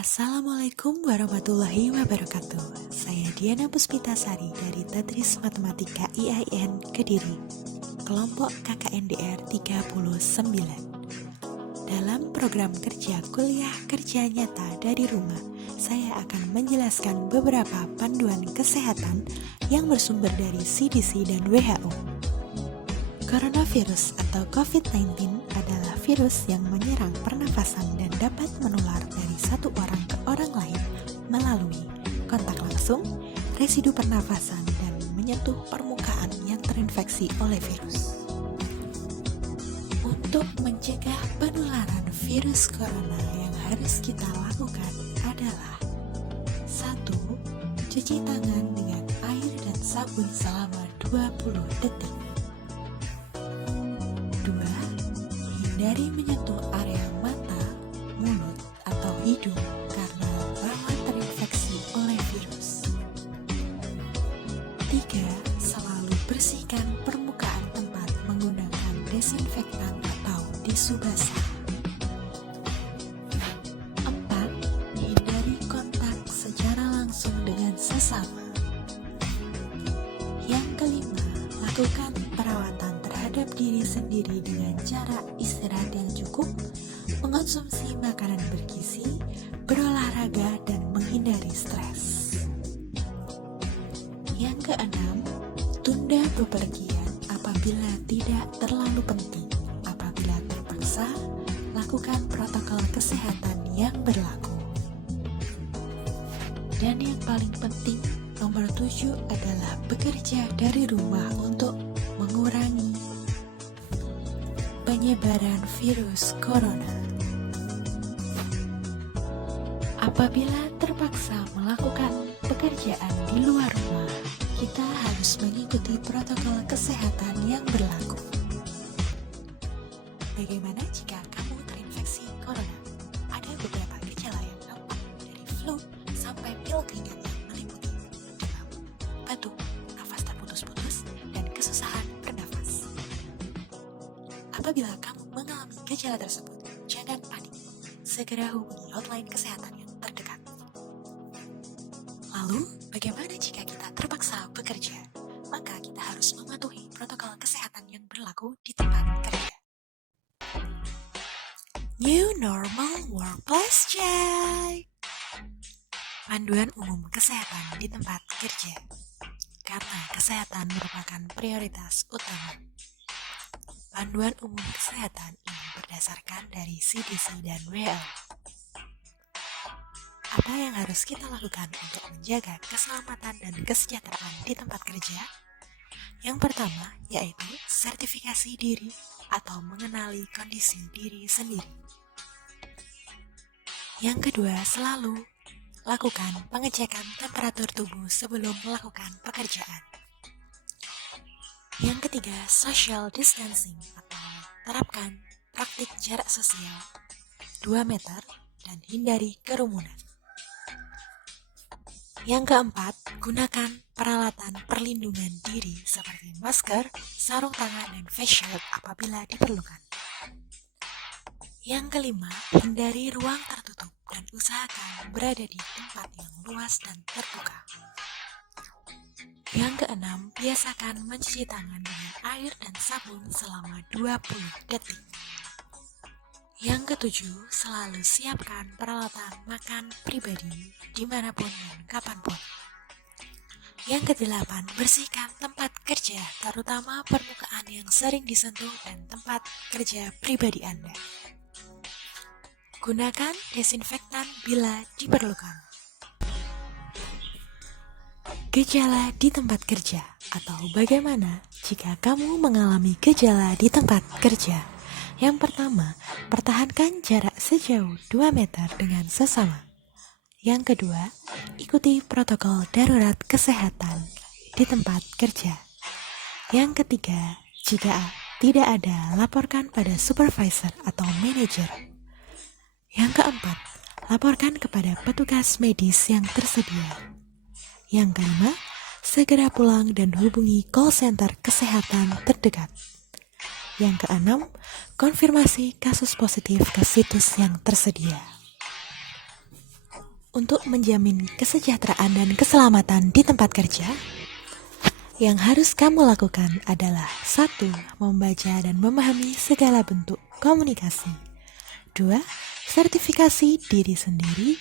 Assalamualaikum warahmatullahi wabarakatuh. Saya Diana Puspitasari dari Tadris Matematika IAIN Kediri, kelompok KKNDR 39. Dalam program kerja kuliah kerja nyata dari rumah, saya akan menjelaskan beberapa panduan kesehatan yang bersumber dari CDC dan WHO. Coronavirus atau COVID-19 adalah virus yang menyerang pernafasan dan dapat menular dari satu orang ke orang lain melalui kontak langsung, residu pernafasan, dan menyentuh permukaan yang terinfeksi oleh virus. Untuk mencegah penularan virus corona yang harus kita lakukan adalah 1. Cuci tangan dengan air dan sabun selama 20 detik. 2. Hindari menyentuh area mata, mulut, atau hidung karena rawan terinfeksi oleh virus. 3. Selalu bersihkan permukaan tempat menggunakan desinfektan atau tisu basah. 4. Hindari kontak secara langsung dengan sesama. Yang kelima, lakukan perawatan terhadap diri sendiri dengan cara istirahat yang cukup, mengonsumsi makanan bergizi, berolahraga, dan menghindari stres. Yang keenam, tunda bepergian apabila tidak terlalu penting. Apabila terpaksa, lakukan protokol kesehatan yang berlaku. Dan yang paling penting, nomor 7 adalah bekerja dari rumah untuk mengurangi penyebaran virus corona. Apabila terpaksa melakukan pekerjaan di luar rumah, kita harus mengikuti protokol kesehatan yang berlaku. Bagaimana jika kamu terinfeksi corona? Ada beberapa gejala yang tampak dari flu sampai pilek ringan yang meliputi demam, batuk, nafas terputus-putus, dan kesusahan bernafas. Apabila kamu mengalami gejala tersebut, jangan panik. Segera hubungi hotline kesehatan yang terdekat. Lalu, bagaimana jika kita terpaksa bekerja? Maka kita harus mematuhi protokol kesehatan yang berlaku di tempat kerja. New Normal Workplace Check. Panduan umum kesehatan di tempat kerja. Karena kesehatan merupakan prioritas utama. Panduan umum kesehatan ini berdasarkan dari CDC dan WHO. Apa yang harus kita lakukan untuk menjaga keselamatan dan kesejahteraan di tempat kerja? Yang pertama yaitu sertifikasi diri atau mengenali kondisi diri sendiri. Yang kedua, selalu lakukan pengecekan temperatur tubuh sebelum melakukan pekerjaan. Yang ketiga, social distancing atau terapkan praktik jarak sosial 2 meter dan hindari kerumunan. Yang keempat, gunakan peralatan perlindungan diri seperti masker, sarung tangan, dan face shield apabila diperlukan. Yang kelima, hindari ruang tertutup dan usahakan berada di tempat yang luas dan terbuka. Yang keenam, biasakan mencuci tangan dengan air dan sabun selama 20 detik. Yang ketujuh, selalu siapkan peralatan makan pribadi dimanapun dan kapanpun. Yang kedelapan, bersihkan tempat kerja, terutama permukaan yang sering disentuh dan tempat kerja pribadi Anda. Gunakan desinfektan bila diperlukan. Gejala di tempat kerja, atau bagaimana jika kamu mengalami gejala di tempat kerja. Yang pertama, pertahankan jarak sejauh 2 meter dengan sesama. Yang kedua, ikuti protokol darurat kesehatan di tempat kerja. Yang ketiga, jika tidak ada, laporkan pada supervisor atau manajer. Yang keempat, laporkan kepada petugas medis yang tersedia. Yang kelima, segera pulang dan hubungi call center kesehatan terdekat. Yang keenam, konfirmasi kasus positif ke situs yang tersedia. Untuk menjamin kesejahteraan dan keselamatan di tempat kerja, yang harus kamu lakukan adalah 1. Membaca dan memahami segala bentuk komunikasi. 2. Sertifikasi diri sendiri.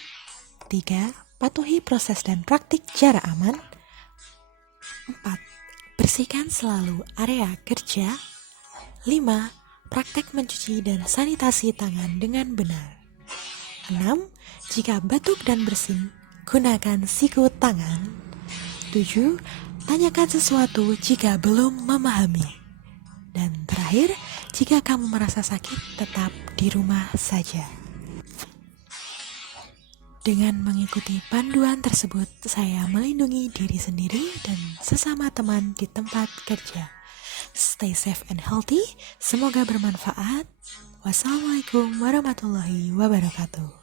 3. Patuhi proses dan praktik jarak aman. 4. Bersihkan selalu area kerja. 5. Praktek mencuci dan sanitasi tangan dengan benar. 6. Jika batuk dan bersin, gunakan siku tangan. 7. Tanyakan sesuatu jika belum memahami. Dan terakhir, jika kamu merasa sakit, tetap di rumah saja. Dengan mengikuti panduan tersebut, saya melindungi diri sendiri dan sesama teman di tempat kerja. Stay safe and healthy. Semoga bermanfaat. Wassalamualaikum warahmatullahi wabarakatuh.